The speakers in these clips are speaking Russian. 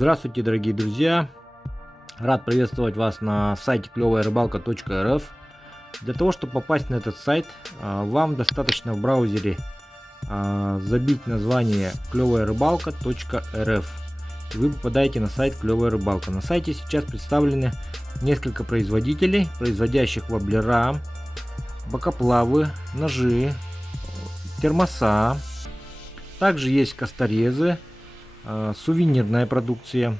Здравствуйте, дорогие друзья! Рад приветствовать вас на сайте клёвая-рыбалка.рф. Для того, чтобы попасть на этот сайт, вам достаточно в браузере забить название клёвая-рыбалка.рф. И вы попадаете на сайт Клёвая Рыбалка. На сайте сейчас представлены несколько производителей, производящих воблера, бокоплавы, ножи, термоса. Также есть косторезы, сувенирная продукция.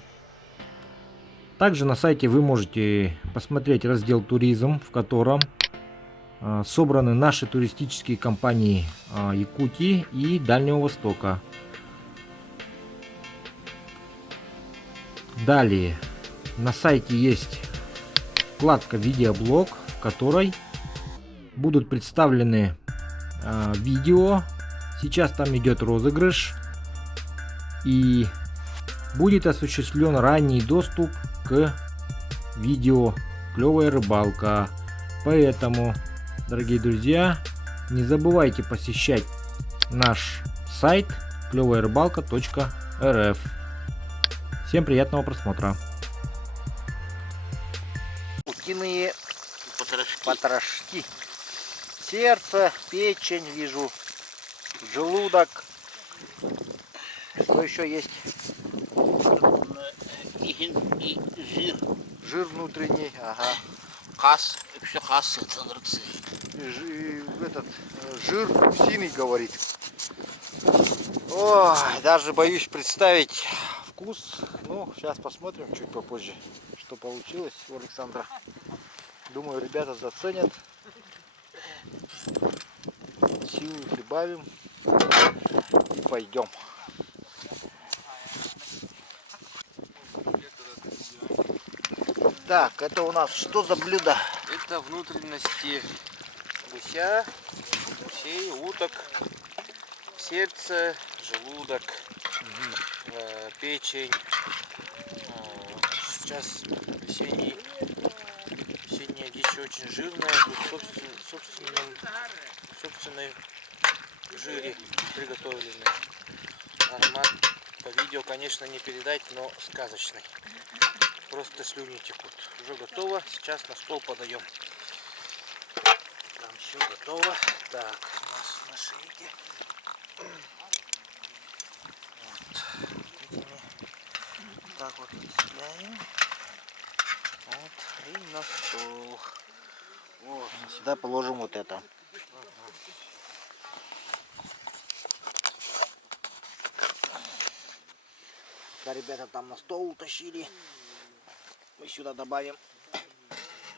Также на сайте вы можете посмотреть раздел «Туризм», в котором собраны наши туристические компании Якутии и Дальнего Востока. Далее на сайте есть вкладка «Видеоблог», в которой будут представлены видео. Сейчас там идет розыгрыш и будет осуществлен ранний доступ к видео «Клёвая рыбалка». Поэтому, дорогие друзья, не забывайте посещать наш сайт клёвая-рыбалка.рф. Всем приятного просмотра. Утиные потрошки. Сердце, печень вижу, желудок. Что еще есть? И жир. Жир внутренний, ага. Касс, все кассы, Этот жир синий, говорит. Ой, даже боюсь представить вкус. Ну, сейчас посмотрим чуть попозже, что получилось у Александра. Думаю, ребята заценят. Силы прибавим и пойдем. Так, это у нас что за блюдо? Это внутренности гуся, гусей, уток, сердце, желудок, печень. Сейчас весенняя дичь очень жирная, тут собственной жире приготовленной. Аромат по видео, конечно, не передать, но сказочный. Просто слюни текут. Уже готово. Сейчас на стол подаем. Там все готово. Так, у нас на шейке. Вот. Так вот отцепляем. Вот. И на стол. Вот. Сюда положим вот это. Да, ребята там на стол утащили. Мы сюда добавим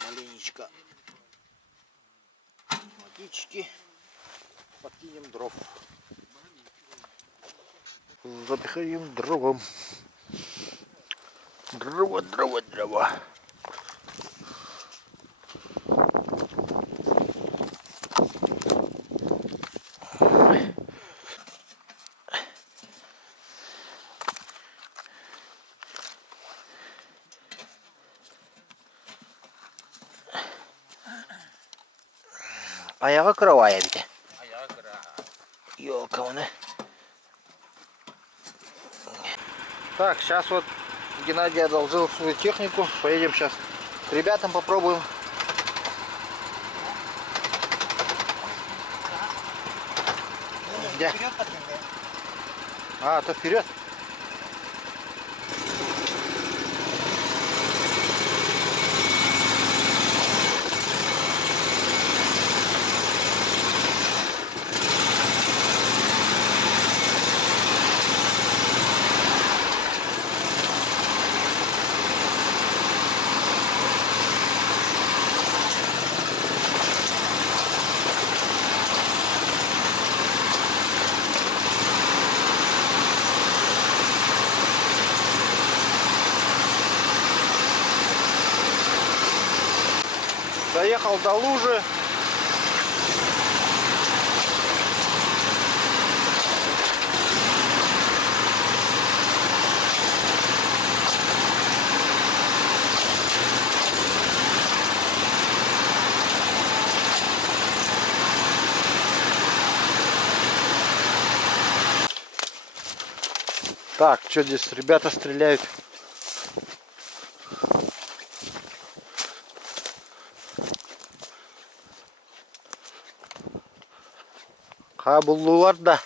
маленечко водички, подкинем дров. Запихаем дрова. Дрова. А я викриваєте? А я играю. Ёлка вона. Так, сейчас вот Геннадий одолжил свою технику. Поедем сейчас к ребятам попробуем. Где? А, то вперед. Доехал до лужи. Так, что здесь ребята стреляют? Кабуллулар да.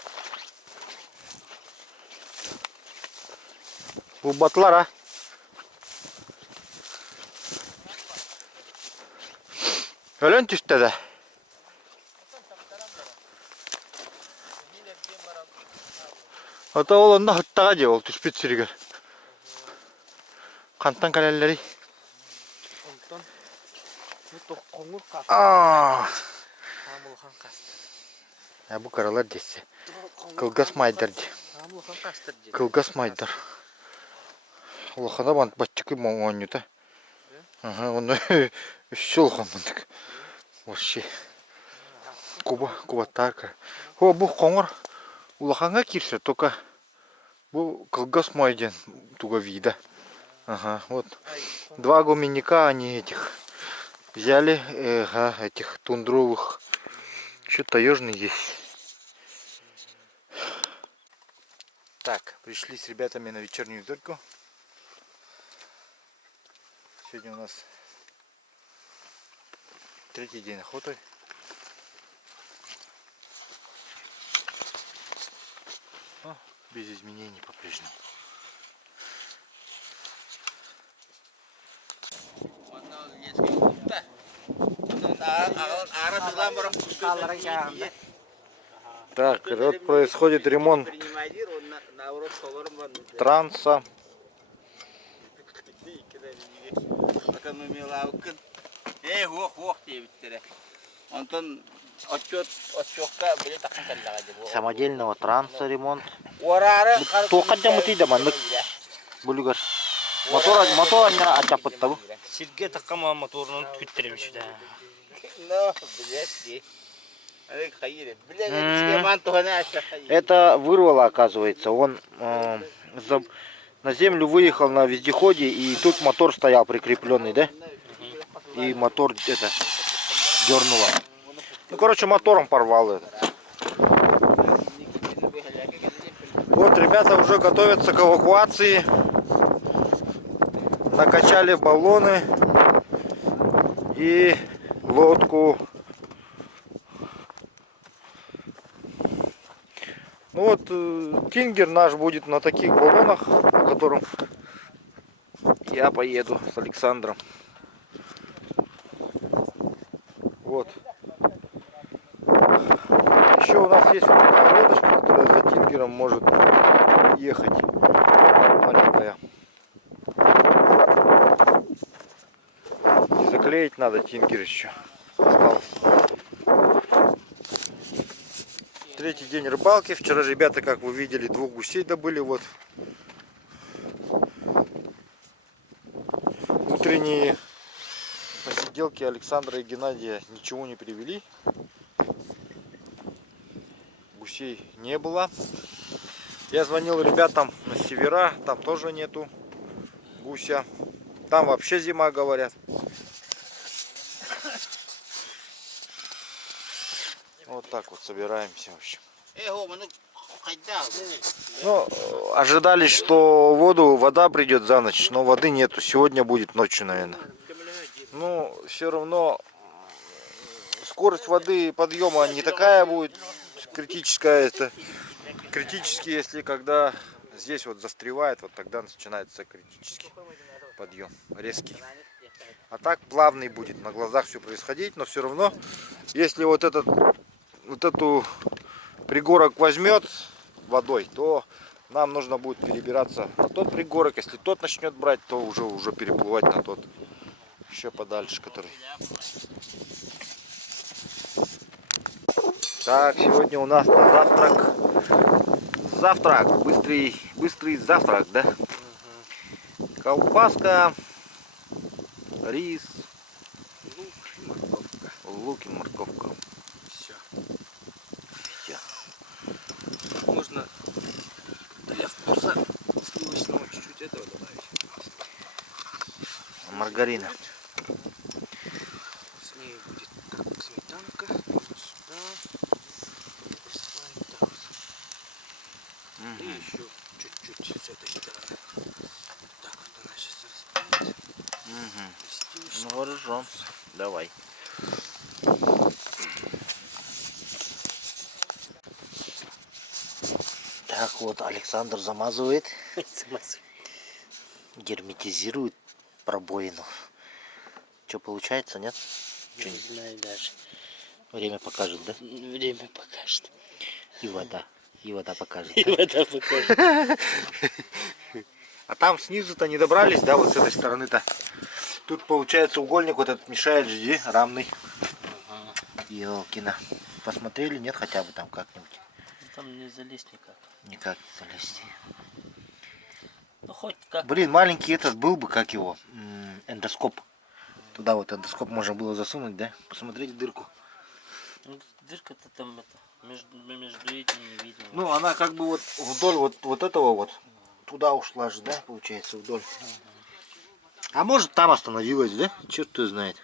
Bu batılar ha. Ölen tüste de. Ата ол онда хыттага же ол түспет сүрүгөр. Кантан калелleri. Онтон ну коңур кас. Камылхан кастыр. Ya bu karalar dese. Kılgas maydır. Камылхан кастыр. Kılgas maydır. Улахана бант батчыкы моңонюта. Ага, он шулхан мындык. Вообще. Кубатарка. О, bu коңур. Улаханга кирсе, только bu кылгас майден туго вида. Ага, вот. Два гуменника они этих взяли, этих тундровых. Еще таежный есть. Так, пришли с ребятами на вечернюю зорьку. Сегодня у нас третий день охоты. Без изменений по-прежнему. Так, вот происходит ремонт транса. Самодельного транса ремонт. Тоқат жамыты да мандык. Бүлігер. Мотор аңа ачаппыт табу. Сирге такама моторун күттүрүмүш да. Это вырвало, оказывается. Он на землю выехал на вездеходе, и тут мотор стоял прикрепленный, да? И мотор это дернуло. Ну, короче, мотором порвал это. Вот ребята уже готовятся к эвакуации. Накачали баллоны и лодку. Ну вот, Тингер наш будет на таких баллонах, на котором я поеду с Александром. Вот. Еще у нас есть вот такая лодочка, которая за Тингером может ехать. Маленькая. И заклеить надо Тингер еще. Осталось. Третий день рыбалки. Вчера ребята, как вы видели, 2 гусей добыли. Вот. Утренние посиделки Александра и Геннадия ничего не привели. Гусей не было. Я звонил ребятам на севера, там тоже нету гуся. Там вообще зима, говорят. Вот так вот собираемся, в общем. Ну, ожидали, что вода придет за ночь, но воды нету. Сегодня будет ночью, наверное. Ну, все равно скорость воды подъема не такая будет критическая. Это критически, если когда здесь вот застревает, вот тогда начинается критический подъем, резкий. А так плавный будет, на глазах все происходить, но все равно, если вот эту пригорок возьмет водой, то нам нужно будет перебираться на тот пригорок. Если тот начнет брать, то уже переплывать на тот еще подальше, который. Так, сегодня у нас на завтрак, быстрый завтрак, да? Колбаска, рис, лук и морковка. Все. Можно для вкуса сливочного чуть-чуть этого добавить. Маргарина. С ней будет как сметанка. Можно сюда. Поставить так вот. И еще чуть-чуть с этой стороны. Так вот она сейчас растает. Ну хорошо, давай. Вот Александр замазывает, герметизирует пробоину. Что получается, нет? Чё Не знаю даже. время покажет, да? Время покажет. И вода покажет. И Да? вода покажет. А там снизу-то не добрались, да, вот с этой стороны-то. Тут получается угольник вот этот мешает, жди, рамный. Ёлкина. Посмотрели, нет, хотя бы там как-нибудь? Там не залезть никак. Никак не залезть. Ну хоть как. Блин, маленький этот был бы, как его, эндоскоп. Туда вот эндоскоп можно было засунуть, да? Посмотреть дырку. Ну, дырка-то там это, между этим не видно. Ну, она как бы вот вдоль вот этого вот. Туда ушла же, да, получается, вдоль. А может там остановилась, да? Черт кто знает.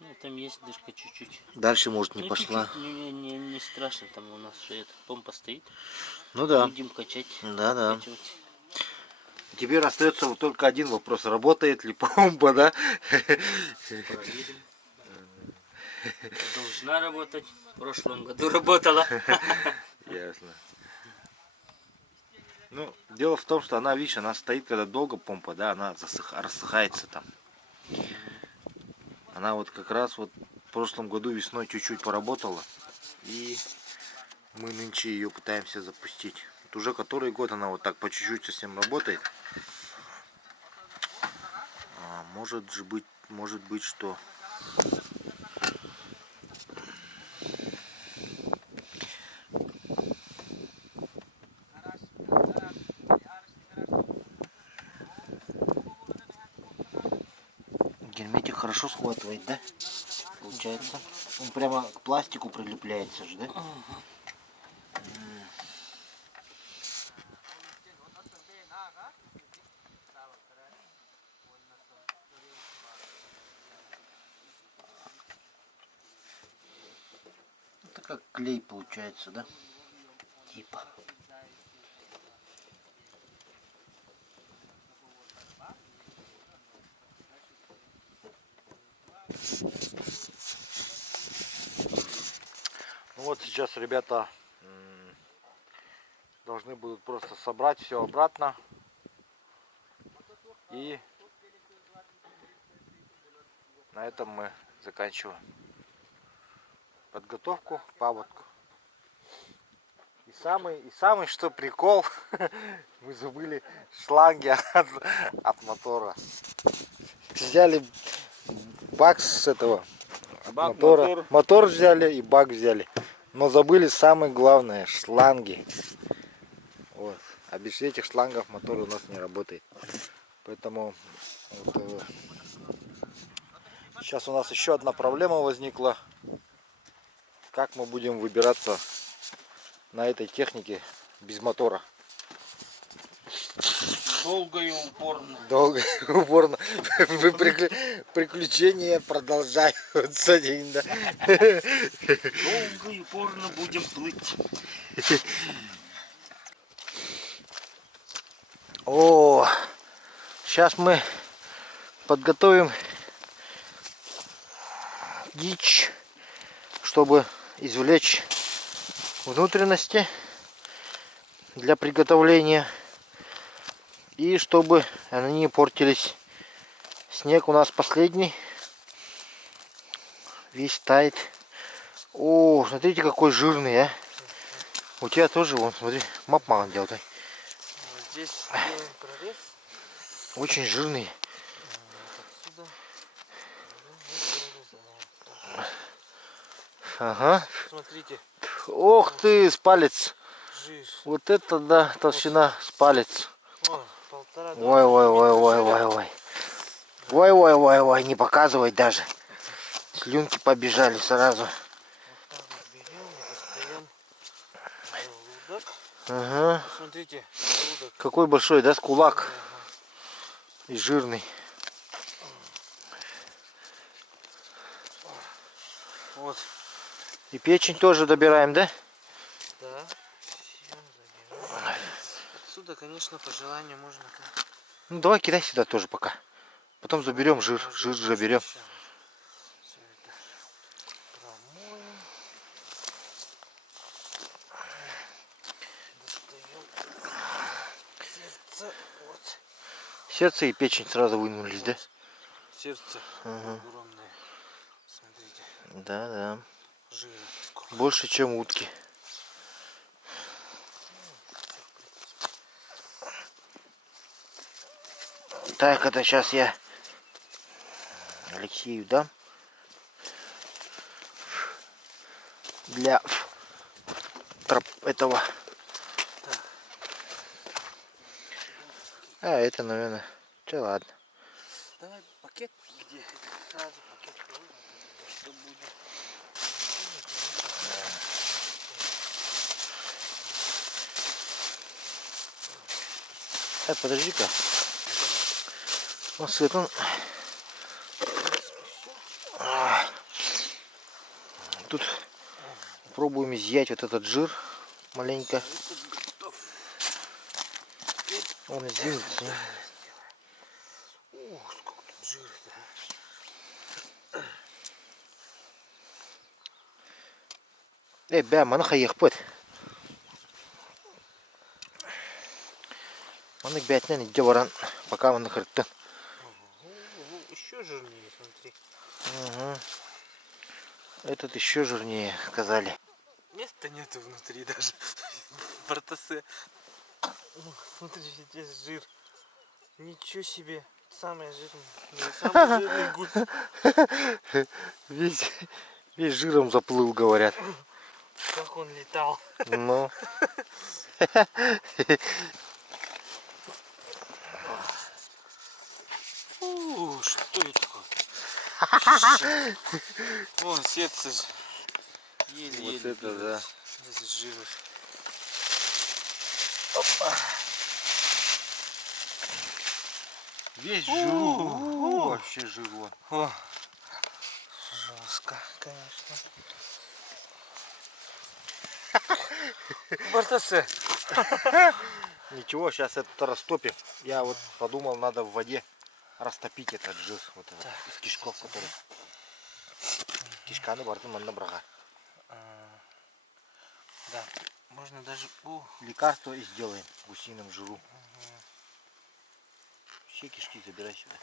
Ну, там есть дырка чуть-чуть. Дальше, может, не Ну, пошла. чуть-чуть, не страшно, там у нас же эта помпа стоит. Ну да. Будем качать. Да. Качивать. Теперь остается вот только один вопрос. Работает ли помпа, да? Проверим. Должна работать. В прошлом году работала. Ясно. Ну, дело в том, что она, видишь, она стоит, когда долго помпа, да, она рассыхается там. Она вот как раз вот в прошлом году весной чуть-чуть поработала. И мы нынче ее пытаемся запустить. Вот уже который год она вот так по чуть-чуть совсем работает. Может быть, что... Герметик хорошо схватывает, да? Получается. Он прямо к пластику прилепляется же, да? Это как клей получается, да? Типа. Ну вот сейчас ребята должны будут просто собрать все обратно. И на этом мы заканчиваем подготовку к паводку. И самый что прикол, мы забыли шланги от мотора. Взяли бак с этого мотора. Мотор взяли и бак взяли. Но забыли самое главное, шланги. Вот. А без этих шлангов мотор у нас не работает. Поэтому вот, сейчас у нас еще одна проблема возникла. Как мы будем выбираться на этой технике без мотора? Долго и упорно. Долго и упорно. Приключения продолжаются. Да? Долго и упорно будем плыть. О, сейчас мы подготовим дичь, чтобы извлечь внутренности для приготовления и чтобы они не портились. Снег у нас последний, весь тает. О, смотрите, какой жирный, а! У тебя тоже, вон, смотри, мапман делал. Здесь делаем прорез. Очень жирный. Отсюда. Ага. Смотрите, Ох ты, с палец. жир. Вот это да, толщина с палец. О, 1,5-2 Ой, ой, ой, ой, ой, ой. Ой, ой, ой, ой, не показывать даже. Слюнки побежали сразу. Вот так вот берем и достаем желудок. Ага. Смотрите, желудок. Какой большой, да, с кулак. И жирный. Вот. И печень тоже добираем, да? Да. Всё забираем. Отсюда, конечно, по желанию можно. Ну давай кидай сюда тоже пока. Потом заберем жир, жир заберем. Все это промоем. Достаем. Сердце и печень сразу вынулись, да? Сердце Ага. огромное. Смотрите, Да, да. жира сколько. Больше, чем утки. Так, это сейчас я Алексею дам. Для этого. А, это, наверное, да ладно. Давай пакет, где сразу пакет положим, все будет. Подожди-ка. Вот свет, он... Тут пробуем изъять вот этот жир маленько. Он изъявится. Ух, сколько тут жира-то. Бя, мана хаях пыт. Мана бять не деваран, пока он нахрты. Еще жирнее, смотри. Угу. Этот еще жирнее, сказали. Места нету внутри даже. В бартасе. Смотри, здесь жир. Ничего себе. Самый жирный. Самый жирный гусь. Весь жиром заплыл, говорят. Как он летал. Ну. Что это такое? Вон сердце же. Еле-еле. Вот это да. Здесь жир. Весь жиру. Вообще жир вон. О, жестко, конечно. Бартасе. Ничего, сейчас это растопим. Я вот подумал, надо в воде растопить этот жир. Вот этот, из кишков, который. Кишканы бартым манна брага. Да, можно даже... Лекарство и сделаем в гусином жиру. Все кишки забирай сюда.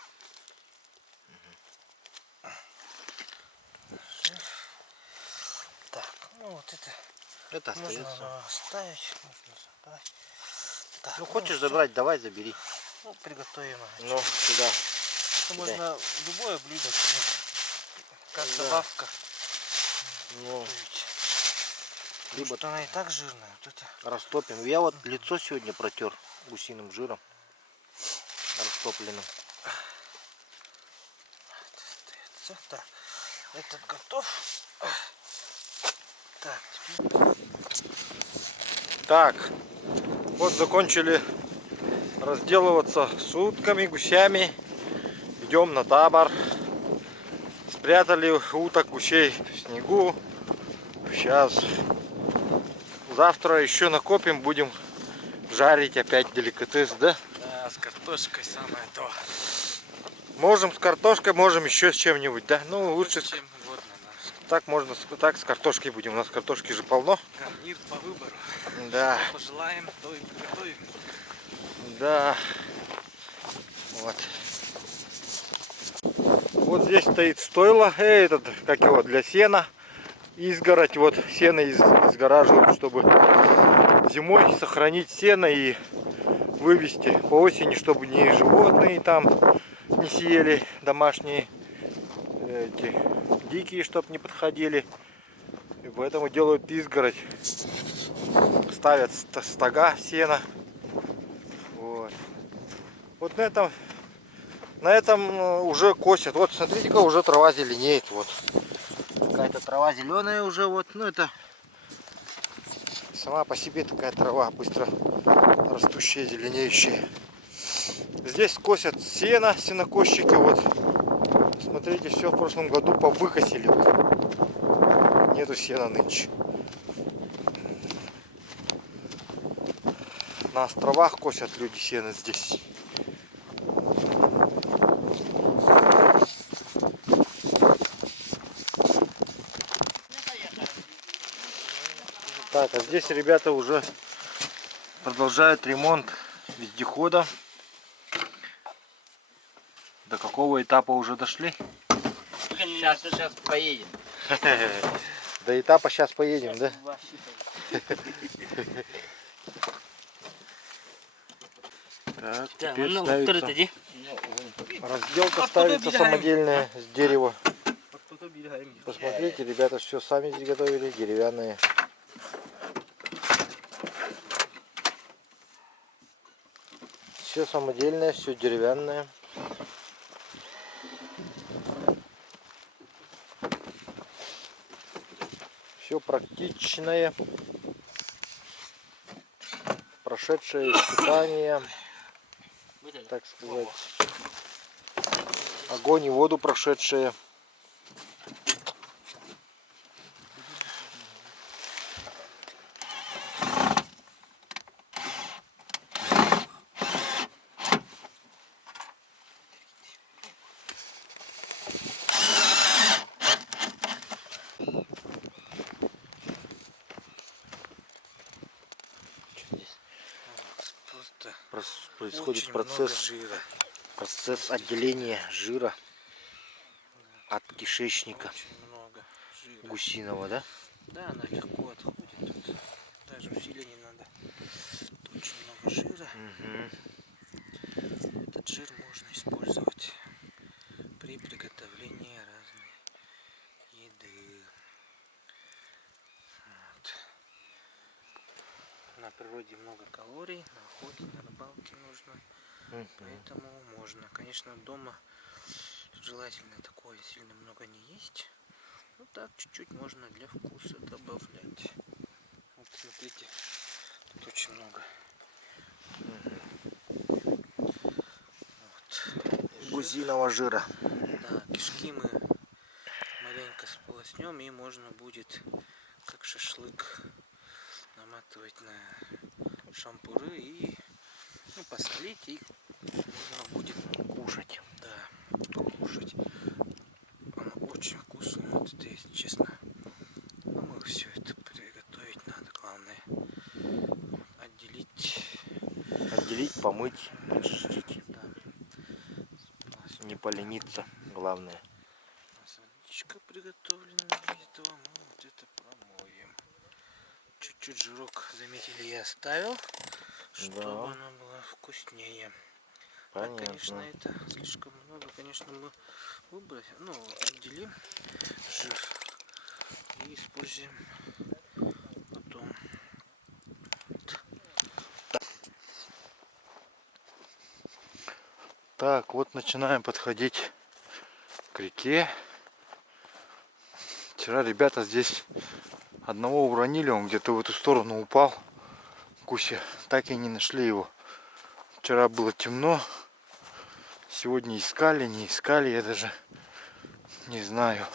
Так, ну вот это Это можно остается. оставить. Можно забрать. Так, Ну хочешь всё. забрать, давай забери. Ну, приготовим. Ну, сюда. Можно любое блюдо, как Да. добавка. Ну, готовить. либо Потому что она и так жирная. Вот это. растопим. Я вот лицо сегодня протер гусиным жиром. Растопленным. Остается. Так, этот готов. Так, Так, вот закончили разделываться с утками, гусями. Идем на табор. Спрятали уток, гусей в снегу. Сейчас завтра еще накопим, будем жарить опять деликатес, да? да, с картошкой самое то. Можем с картошкой, можем еще с чем-нибудь, да? Ну лучше Чем угодно. так можно, так с картошкой будем. У нас картошки же полно. Гарнир по выбору. Да, Что пожелаем, то и приготовим. да. Вот. Вот здесь стоит стойло, этот, как его, для сена. Изгородь, вот сено изгораживают, чтобы зимой сохранить сено и вывести по осени, чтобы ни животные там не съели, домашние, эти дикие, чтобы не подходили. И поэтому делают изгородь, ставят стога сена. Вот, вот на этом уже косят. Вот смотрите-ка, уже трава зеленеет. Вот какая-то трава зеленая уже. Вот, ну это сама по себе такая трава, быстро растущая, зеленеющая. Здесь косят сено, сенокосчики. Вот смотрите, все в прошлом году повыкосили. Вот. Нету сена нынче. На островах косят люди сено здесь. Так, а здесь ребята уже продолжают ремонт вездехода. какого этапа уже дошли? Сейчас поедем. До этапа сейчас поедем, да? Так, теперь ну, ставится. иди. Разделка ставится самодельная с дерева. Посмотрите, ребята, все сами здесь готовили, деревянные. Все самодельное, все деревянное. Все практичное, прошедшее испытание, так сказать, огонь и воду прошедшие. Происходит Очень много процесс жира. отделения жира от кишечника Очень много жира. гусиного, да? Да, она легко отходит. Тут даже усилия не надо. Очень много жира. Этот жир можно использовать при приготовлении разной еды. Вот. На природе много калорий, на охоте, на рыбалке нужно. Поэтому можно. Конечно, дома желательно такое сильно много не есть. Ну так, чуть-чуть можно для вкуса добавлять. Вот смотрите, тут очень много. Вот. Гусиного жира. Да, кишки мы маленько сполоснем, и можно будет, как шашлык, наматывать на шампуры и посолить, и можно будет Кушать. да, кушать. Оно очень вкусное, вот это, если честно. Ну, мы все это приготовить надо, главное Отделить, помыть, очистить. Да. Не полениться, главное. Водичка приготовлена для этого, мы вот это промоем. Чуть-чуть жирок, заметили, я оставил, чтобы оно было вкуснее. Понятно. Так, конечно, это слишком много, конечно, мы выбросим, отделим жир и используем потом. Так, вот начинаем подходить к реке. Вчера ребята здесь одного уронили, он где-то в эту сторону упал. Куся, так и не нашли его. Вчера было темно. Сегодня искали, не искали, я даже не знаю.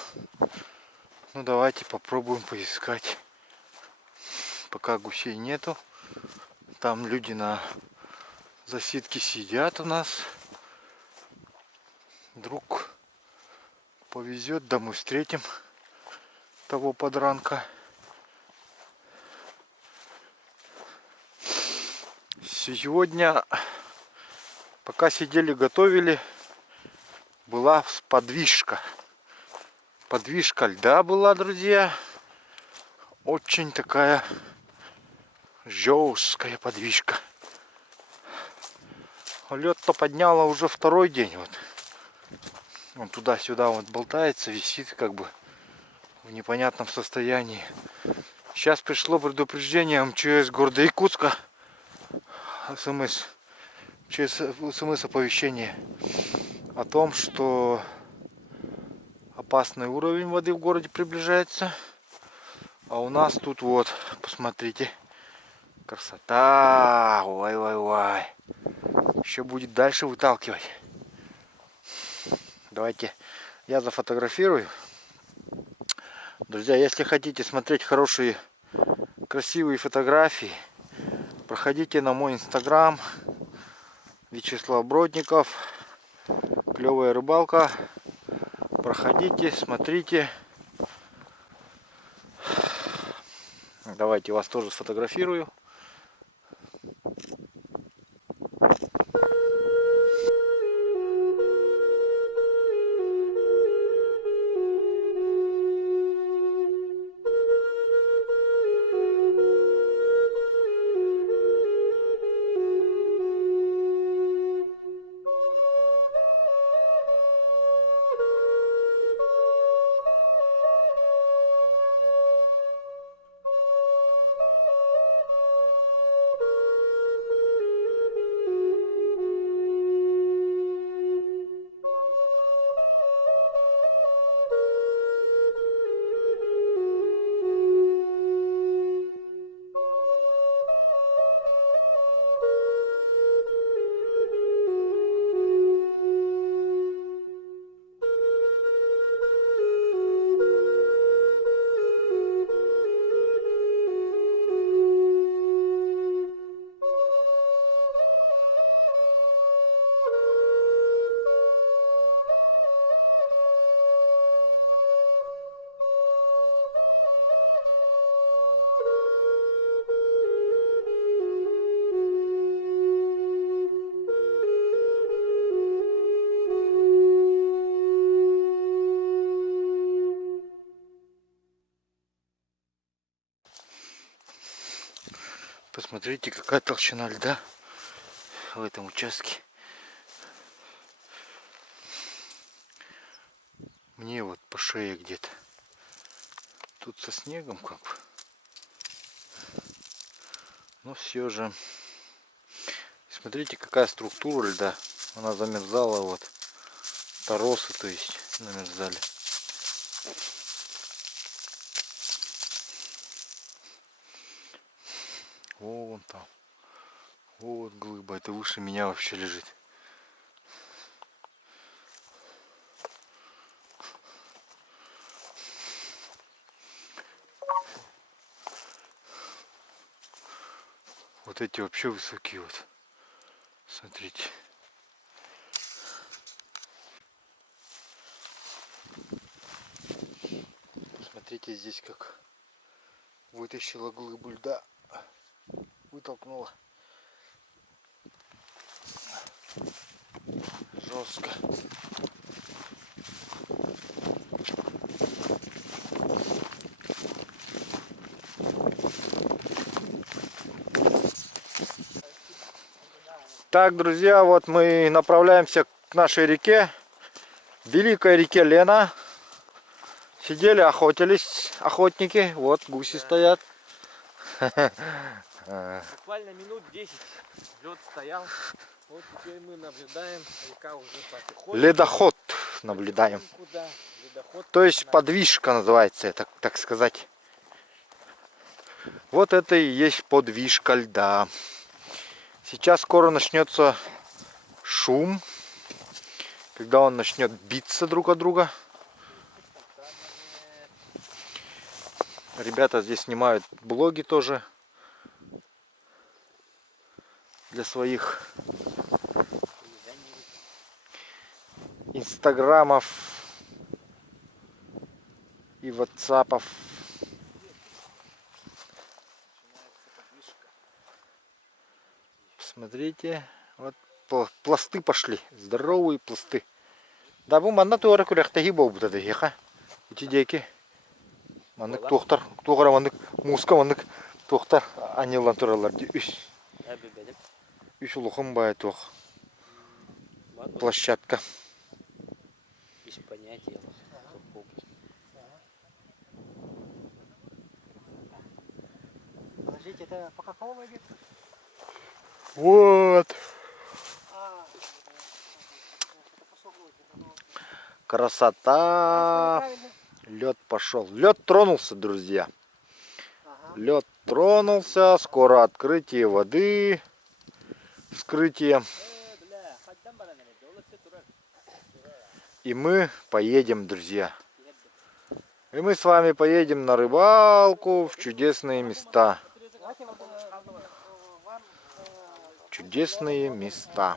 Ну давайте попробуем поискать. Пока гусей нету. Там люди на засидке сидят у нас. Вдруг повезет, да мы встретим того подранка. Сегодня, пока сидели, готовили, была подвижка. Подвижка льда была, друзья. Очень такая жесткая подвижка. Лед-то подняло уже второй день. Вот. Он туда-сюда вот болтается, висит как бы в непонятном состоянии. Сейчас пришло предупреждение МЧС города Якутска. СМС оповещение о том, что опасный уровень воды в городе приближается. А у нас тут вот, посмотрите, красота. Ой-ой-ой. Еще будет дальше выталкивать. Давайте я зафотографирую. Друзья, если хотите смотреть хорошие, красивые фотографии, проходите на мой инстаграм. Вячеслав Бродников. Клевая рыбалка. Проходите, смотрите. Давайте вас тоже сфотографирую. Посмотрите, какая толщина льда в этом участке. Мне вот по шее где-то. Тут со снегом как бы. Но все же. Смотрите, какая структура льда. Она замерзала вот. Торосы, то есть, намерзали. Вон там. Вот глыба. Это выше меня вообще лежит. Вот эти вообще высокие вот. Смотрите. Смотрите здесь как вытащила глыбу льда. Вытолкнула. Жестко. Так, друзья, вот мы направляемся к нашей реке. Великой реке Лена. Сидели, охотились, охотники. Вот гуси стоят. Буквально минут 10 лед стоял. Вот теперь мы наблюдаем, река уже потихоньку. Ледоход наблюдаем. Куда? Ледоход. То есть подвижка называется это, так сказать. Вот это и есть подвижка льда. Сейчас скоро начнется шум, когда он начнет биться друг от друга. Ребята здесь снимают блоги тоже для своих инстаграмов и ватсапов. Смотрите, вот пласты пошли, здоровые пласты. Да, бу манна туара күрәхтәһи бу буда дәһиха. Итидеки. Маннык тохтар, тугара маннык муска маннык тохтар анеллан туралар ди үс. Үс улухым бай тох. Площадка. Без понятия. Подождите, это по какому объекту? Вот. Красота. Лед пошел. Лед тронулся, друзья. Лед тронулся. Скоро открытие воды. Вскрытие. И мы поедем, друзья. И мы с вами поедем на рыбалку в чудесные места. Чудесные места.